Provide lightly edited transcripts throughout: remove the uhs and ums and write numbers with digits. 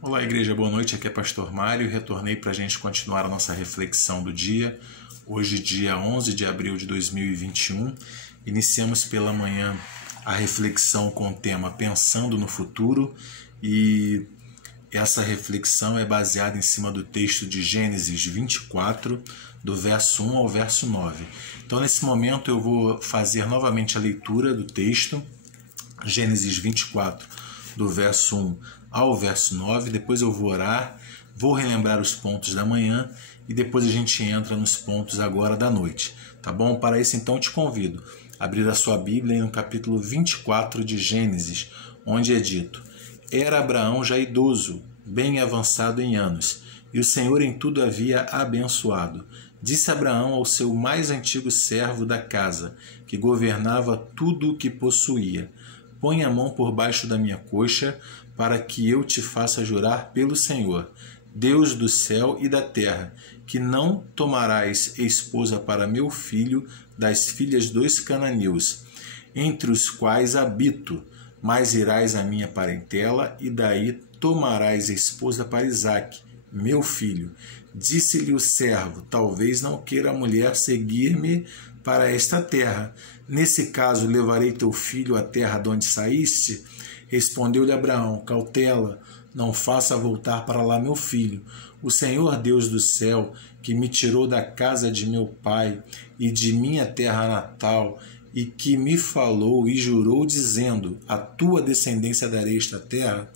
Olá, igreja, boa noite. Aqui é Pastor Mário. Retornei para a gente continuar a nossa reflexão do dia. Hoje, dia 11 de abril de 2021. Iniciamos pela manhã a reflexão com o tema Pensando no Futuro, e essa reflexão é baseada em cima do texto de Gênesis 24, do verso 1 ao verso 9. Então, nesse momento, eu vou fazer novamente a leitura do texto, Gênesis 24, do verso 1 ao verso 9, depois eu vou orar, vou relembrar os pontos da manhã e depois a gente entra nos pontos agora da noite, tá bom? Para isso, então, te convido a abrir a sua Bíblia no capítulo 24 de Gênesis, onde é dito: Era Abraão já idoso, bem avançado em anos, e o Senhor em tudo havia abençoado. Disse Abraão ao seu mais antigo servo da casa, que governava tudo o que possuía: Põe a mão por baixo da minha coxa, para que eu te faça jurar pelo Senhor, Deus do céu e da terra, que não tomarás esposa para meu filho das filhas dos cananeus, entre os quais habito, mas irás à minha parentela, e daí tomarás esposa para Isaque, meu filho. Disse-lhe o servo: Talvez não queira a mulher seguir-me para esta terra. Nesse caso, levarei teu filho à terra de onde saíste? Respondeu-lhe Abraão: Cautela, não faça voltar para lá meu filho. O Senhor Deus do céu, que me tirou da casa de meu pai e de minha terra natal, e que me falou e jurou, dizendo: A tua descendência darei esta terra,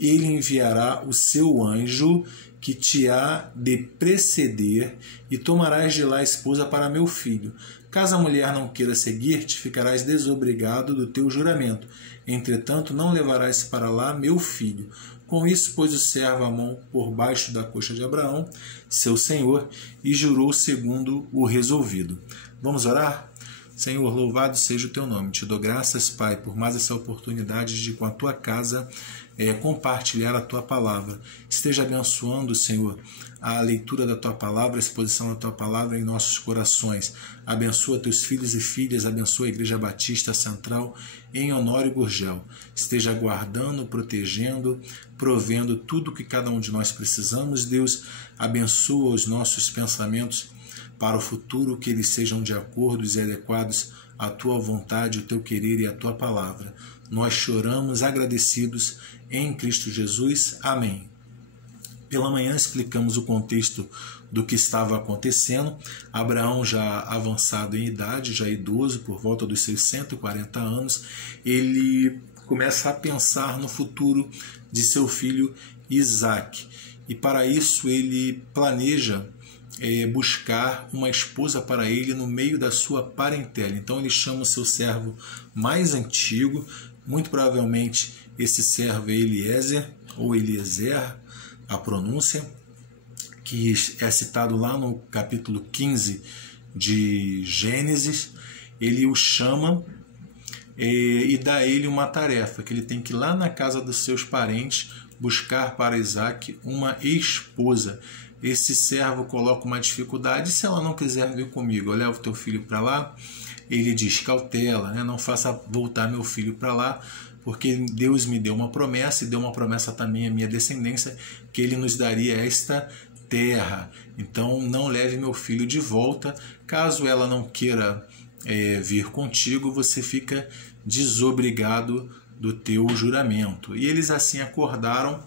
ele enviará o seu anjo, que te há de preceder, e tomarás de lá esposa para meu filho. Caso a mulher não queira seguir-te, ficarás desobrigado do teu juramento. Entretanto, não levarás para lá meu filho. Com isso, pôs o servo a mão por baixo da coxa de Abraão, seu senhor, e jurou segundo o resolvido. Vamos orar? Senhor, louvado seja o teu nome. Te dou graças, Pai, por mais essa oportunidade de, com a tua casa, compartilhar a tua palavra. Esteja abençoando, Senhor, a leitura da tua palavra, a exposição da tua palavra em nossos corações. Abençoa teus filhos e filhas, abençoa a Igreja Batista Central em Honório Gurgel. Esteja guardando, protegendo, provendo tudo que cada um de nós precisamos. Deus, abençoa os nossos pensamentos para o futuro, que eles sejam de acordo e adequados à tua vontade, o teu querer e à tua palavra. Nós choramos agradecidos em Cristo Jesus. Amém. Pela manhã explicamos o contexto do que estava acontecendo. Abraão, já avançado em idade, já idoso, por volta dos seus 140 anos, ele começa a pensar no futuro de seu filho Isaque. E para isso ele planeja buscar uma esposa para ele no meio da sua parentela. Então ele chama o seu servo mais antigo, muito provavelmente esse servo é Eliezer, ou Eliezer, a pronúncia, que é citado lá no capítulo 15 de Gênesis. Ele o chama e dá a ele uma tarefa, que ele tem que ir lá na casa dos seus parentes buscar para Isaque uma esposa. Esse servo coloca uma dificuldade: se ela não quiser vir comigo, eu levo teu filho para lá. Ele diz: cautela, não faça voltar meu filho para lá, porque Deus me deu uma promessa, e deu uma promessa também à minha descendência, que ele nos daria esta terra. Então não leve meu filho de volta. Caso ela não queira vir contigo, você fica desobrigado do teu juramento. E eles assim acordaram,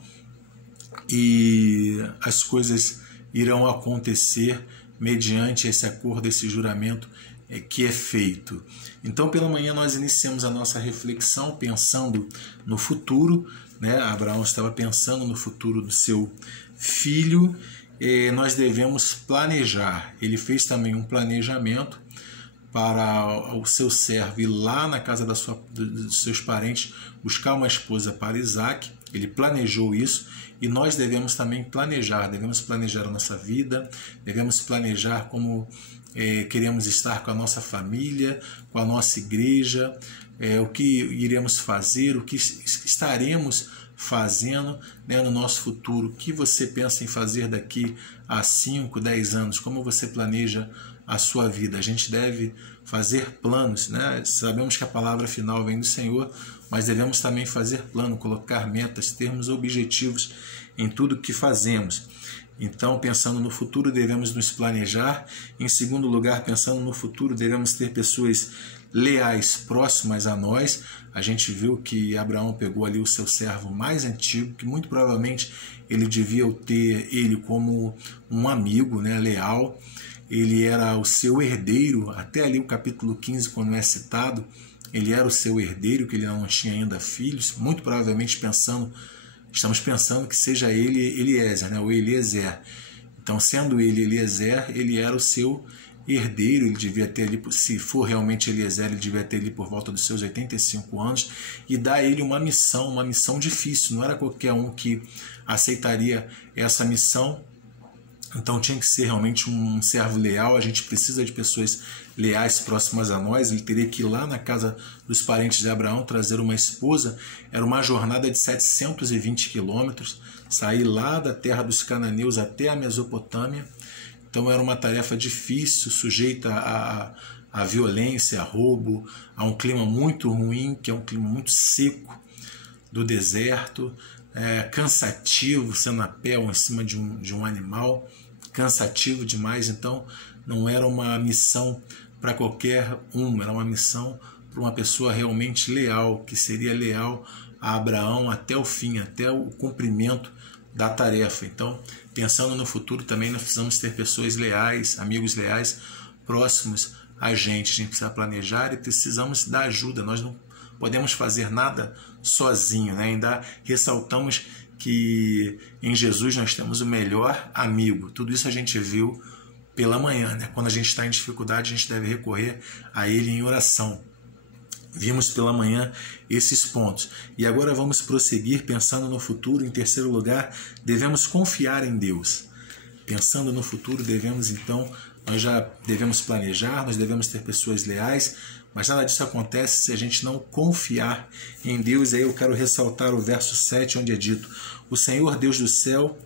e as coisas irão acontecer mediante esse acordo, esse juramento que é feito. Então, pela manhã nós iniciamos a nossa reflexão pensando no futuro, Abraão estava pensando no futuro do seu filho. Nós devemos planejar. Ele fez também um planejamento para o seu servo ir lá na casa dos seus parentes buscar uma esposa para Isaque. Ele planejou isso, e nós devemos também planejar. Devemos planejar a nossa vida, devemos planejar como queremos estar com a nossa família, com a nossa igreja, o que iremos fazer, o que estaremos fazendo no nosso futuro. O que você pensa em fazer daqui a 5, 10 anos? Como você planeja a sua vida? A gente deve fazer planos, Sabemos que a palavra final vem do Senhor. mas devemos também fazer plano, colocar metas, termos objetivos em tudo que fazemos. Então, pensando no futuro, devemos nos planejar. Em segundo lugar, pensando no futuro, devemos ter pessoas leais, próximas a nós. A gente viu que Abraão pegou ali o seu servo mais antigo, que muito provavelmente ele devia ter ele como um amigo, né, leal. Ele era o seu herdeiro, até ali o capítulo 15, quando é citado, ele era o seu herdeiro, que ele não tinha ainda filhos, muito provavelmente estamos pensando que seja ele Eliezer, né, ou Eliezer. Então, sendo ele Eliezer, ele era o seu herdeiro, ele devia ter ali, se for realmente Eliezer, ele devia ter ali por volta dos seus 85 anos, e dá a ele uma missão difícil, não era qualquer um que aceitaria essa missão. Então tinha que ser realmente um servo leal. A gente precisa de pessoas leais próximas a nós. Ele teria que ir lá na casa dos parentes de Abraão trazer uma esposa. Era uma jornada de 720 quilômetros, sair lá da terra dos cananeus até a Mesopotâmia. Então era uma tarefa difícil, sujeita a violência, a roubo, a um clima muito ruim, que é um clima muito seco do deserto, cansativo, sendo a pé ou em cima de um animal, cansativo demais. Então não era uma missão para qualquer um, era uma missão para uma pessoa realmente leal, que seria leal a Abraão até o fim, até o cumprimento da tarefa. Então, pensando no futuro também, nós precisamos ter pessoas leais, amigos leais, próximos a gente precisa planejar e precisamos da ajuda. Nós não podemos fazer nada sozinho, né? Ainda ressaltamos que em Jesus nós temos o melhor amigo. Tudo isso a gente viu pela manhã, né? Quando a gente está em dificuldade, a gente deve recorrer a Ele em oração. Vimos pela manhã esses pontos. E agora vamos prosseguir pensando no futuro. Em terceiro lugar, devemos confiar em Deus. Pensando no futuro, nós já devemos planejar, nós devemos ter pessoas leais, mas nada disso acontece se a gente não confiar em Deus. Aí eu quero ressaltar o verso 7, onde é dito: o Senhor Deus do céu,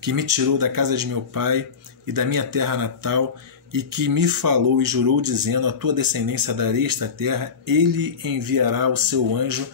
que me tirou da casa de meu pai e da minha terra natal, e que me falou e jurou, dizendo: a tua descendência darei esta terra, ele enviará o seu anjo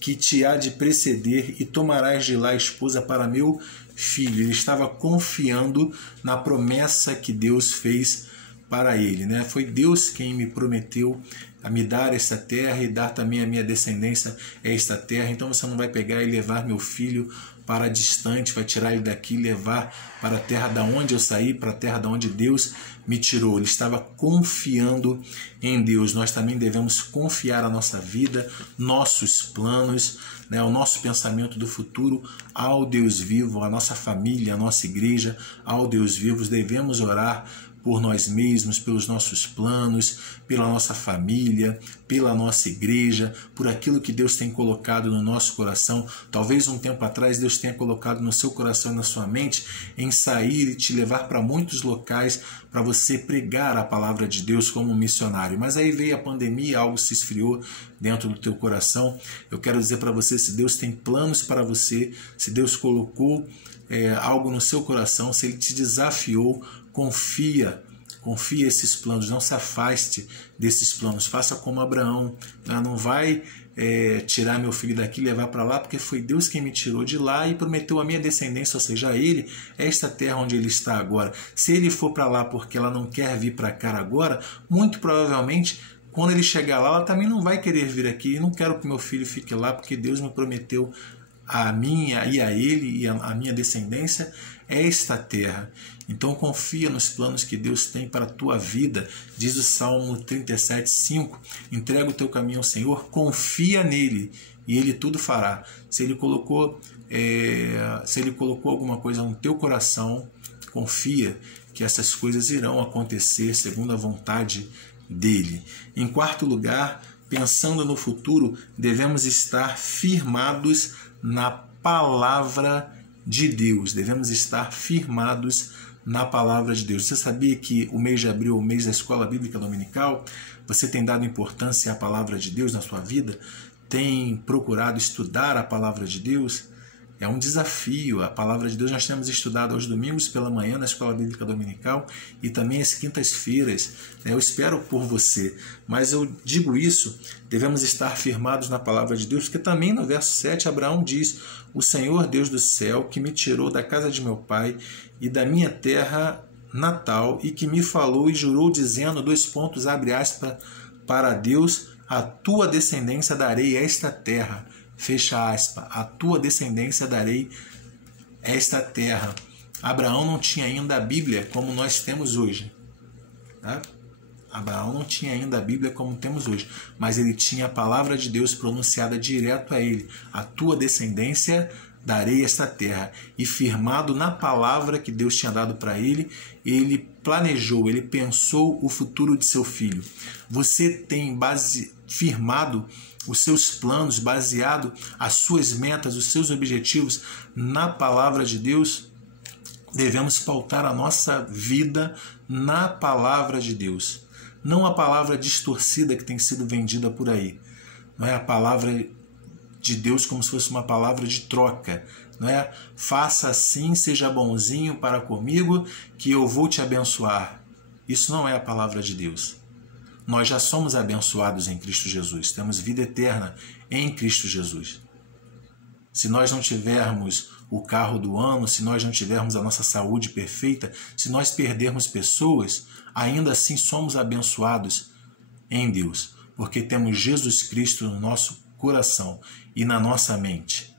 que te há de preceder, e tomarás de lá a esposa para meu filho. Ele estava confiando na promessa que Deus fez para ele, né? Foi Deus quem me prometeu a me dar esta terra e dar também a minha descendência esta terra. Então você não vai pegar e levar meu filho para distante, vai tirar ele daqui e levar para a terra da onde eu saí, para a terra da onde Deus me tirou. Ele estava confiando em Deus. Nós também devemos confiar a nossa vida, nossos planos, né, o nosso pensamento do futuro ao Deus vivo, a nossa família, a nossa igreja, ao Deus vivo. Devemos orar por nós mesmos, pelos nossos planos, pela nossa família, pela nossa igreja, por aquilo que Deus tem colocado no nosso coração. Talvez um tempo atrás Deus tenha colocado no seu coração e na sua mente em sair e te levar para muitos locais para você pregar a palavra de Deus como missionário. Mas aí veio a pandemia, algo se esfriou dentro do teu coração. Eu quero dizer para você, se Deus tem planos para você, se Deus colocou algo no seu coração, se Ele te desafiou, confia esses planos, não se afaste desses planos, faça como Abraão, não vai tirar meu filho daqui e levar para lá, porque foi Deus quem me tirou de lá e prometeu a minha descendência, ou seja, a ele, esta terra onde ele está agora. Se ele for para lá porque ela não quer vir para cá agora, muito provavelmente quando ele chegar lá, ela também não vai querer vir aqui. E não quero que meu filho fique lá, porque Deus me prometeu a minha e a ele e a minha descendência esta terra. Então confia nos planos que Deus tem para a tua vida. Diz o Salmo 37:5: entrega o teu caminho ao Senhor, confia nele e ele tudo fará. Se ele colocou alguma coisa no teu coração, confia que essas coisas irão acontecer segundo a vontade dele. Em quarto lugar, pensando no futuro, devemos estar firmados na palavra de Deus. Devemos estar firmados na palavra de Deus. Você sabia que o mês de abril é o mês da Escola Bíblica Dominical? Você tem dado importância à palavra de Deus na sua vida? Tem procurado estudar a palavra de Deus? É um desafio. A palavra de Deus nós temos estudado aos domingos pela manhã na Escola Bíblica Dominical e também às quintas-feiras. Eu espero por você, mas eu digo isso, devemos estar firmados na palavra de Deus, porque também no verso 7 Abraão diz: o Senhor Deus do céu, que me tirou da casa de meu pai e da minha terra natal, e que me falou e jurou dizendo, abre aspas, para Deus, a tua descendência darei esta terra, fecha aspas, a tua descendência darei esta terra. Abraão não tinha ainda a Bíblia como nós temos hoje, tá? Abraão não tinha ainda a Bíblia como temos hoje, mas ele tinha a palavra de Deus pronunciada direto a ele: a tua descendência darei esta terra. E firmado na palavra que Deus tinha dado para ele, ele planejou, ele pensou o futuro de seu filho. Você tem firmado os seus planos, baseado as suas metas, os seus objetivos na palavra de Deus? Devemos pautar a nossa vida na palavra de Deus. Não a palavra distorcida que tem sido vendida por aí. Não é a palavra de Deus como se fosse uma palavra de troca. Não é? Faça assim, seja bonzinho para comigo, que eu vou te abençoar. Isso não é a palavra de Deus. Nós já somos abençoados em Cristo Jesus. Temos vida eterna em Cristo Jesus. Se nós não tivermos o carro do ano, se nós não tivermos a nossa saúde perfeita, se nós perdermos pessoas, ainda assim somos abençoados em Deus, porque temos Jesus Cristo no nosso coração e na nossa mente.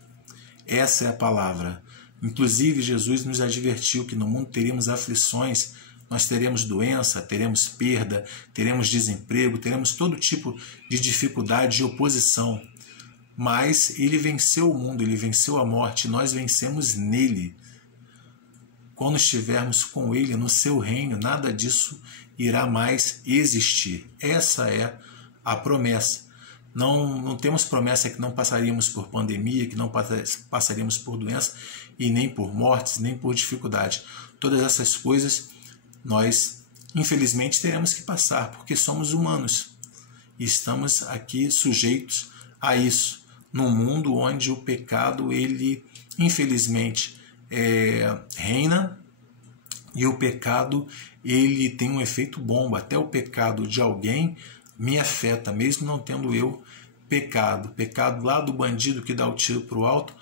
Essa é a palavra. Inclusive, Jesus nos advertiu que no mundo teríamos aflições, nós teremos doença, teremos perda, teremos desemprego, teremos todo tipo de dificuldade, de oposição. Mas ele venceu o mundo, ele venceu a morte, nós vencemos nele. Quando estivermos com ele no seu reino, nada disso irá mais existir. Essa é a promessa. Não temos promessa que não passaríamos por pandemia, que não passaríamos por doença e nem por mortes, nem por dificuldade. Todas essas coisas nós, infelizmente, teremos que passar, porque somos humanos e estamos aqui sujeitos a isso, num mundo onde o pecado, ele, infelizmente, reina, e o pecado, ele tem um efeito bomba. Até o pecado de alguém me afeta, mesmo não tendo eu pecado. Pecado lá do bandido que dá o tiro para o alto,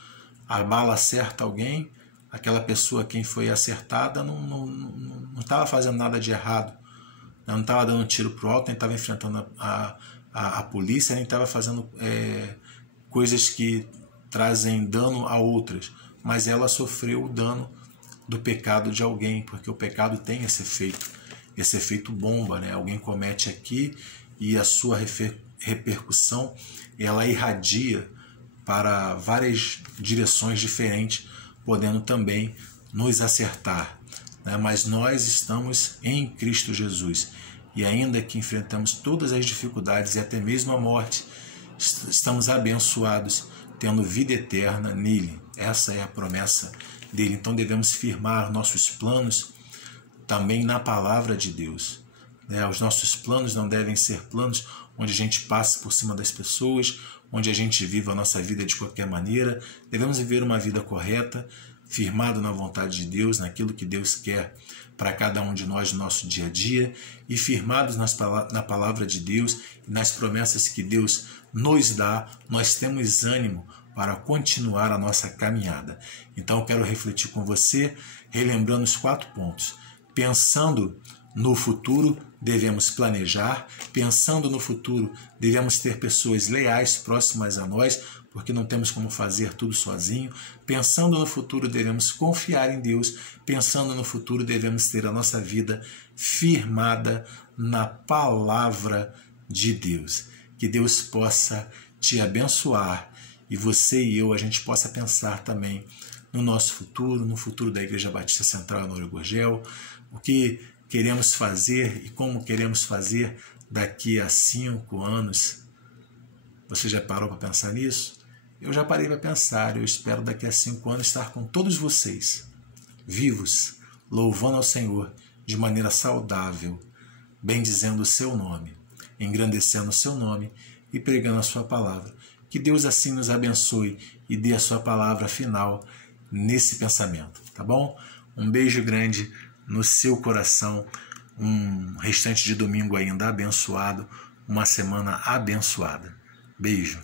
a bala acerta alguém, aquela pessoa quem foi acertada não estava fazendo nada de errado, não estava dando um tiro para o alto, nem estava enfrentando a polícia, nem estava fazendo coisas que trazem dano a outras, mas ela sofreu o dano do pecado de alguém, porque o pecado tem esse efeito bomba, né? Alguém comete aqui e a sua repercussão, ela irradia para várias direções diferentes, podendo também nos acertar, né? Mas nós estamos em Cristo Jesus, e ainda que enfrentamos todas as dificuldades e até mesmo a morte, estamos abençoados, tendo vida eterna nele. Essa é a promessa dele. Então devemos firmar nossos planos também na palavra de Deus, né? Os nossos planos não devem ser planos onde a gente passe por cima das pessoas, onde a gente viva a nossa vida de qualquer maneira. Devemos viver uma vida correta, firmado na vontade de Deus, naquilo que Deus quer para cada um de nós no nosso dia a dia, e firmados na palavra de Deus e nas promessas que Deus nos dá, nós temos ânimo para continuar a nossa caminhada. Então eu quero refletir com você, relembrando os 4 pontos. Pensando no futuro, devemos planejar. Pensando no futuro, devemos ter pessoas leais próximas a nós, porque não temos como fazer tudo sozinho. Pensando no futuro, devemos confiar em Deus. Pensando no futuro, devemos ter a nossa vida firmada na palavra de Deus. Que Deus possa te abençoar e você e eu, a gente possa pensar também no nosso futuro, no futuro da Igreja Batista Central Honório Gurgel, o que queremos fazer e como queremos fazer daqui a 5 anos. Você já parou para pensar nisso? Eu já parei para pensar. Eu espero daqui a 5 anos estar com todos vocês, vivos, louvando ao Senhor de maneira saudável, bendizendo o seu nome, engrandecendo o seu nome e pregando a sua palavra. Que Deus assim nos abençoe e dê a sua palavra final nesse pensamento, tá bom? Um beijo grande no seu coração, um restante de domingo ainda abençoado, uma semana abençoada. Beijo.